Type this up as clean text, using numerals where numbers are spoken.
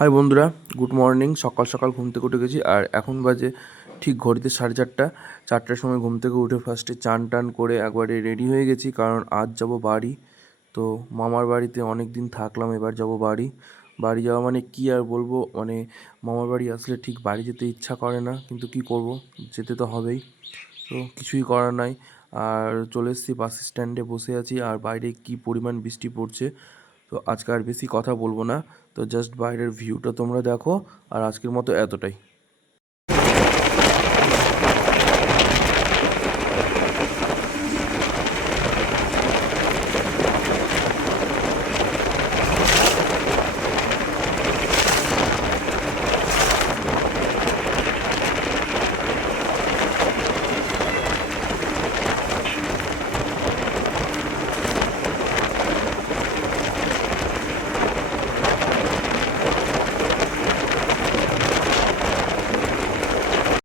High বন্ধুরা, good morning. সকাল সকাল ঘুম থেকে উঠে গেছি আর এখন বাজে ঠিক ঘড়িতে 4:30। 4টার সময় ঘুম থেকে উঠে ফার্স্টে চান টান করে একবারে রেডি হয়ে গেছি, কারণ আজ যাব বাড়ি। তো মামার বাড়িতে অনেক দিন থাকলাম, এবার যাব বাড়ি। বাড়ি যাওয়া মানে কি আর বলবো, মানে মামার বাড়ি আসলে ঠিক বাড়ি যেতে ইচ্ছা করে না, কিন্তু কি করব, যেতে তো হবেই। তো কিছুই করার নাই। আর চলে এসেছি, বাস স্ট্যান্ডে বসে আছি আর বাইরে কি পরিমাণ বৃষ্টি পড়ছে। তো আজকে আর বেশি কথা বলবো না, তো জাস্ট বাইরের ভিউটা তোমরা দেখো। আর আজকের মতো এতটাই।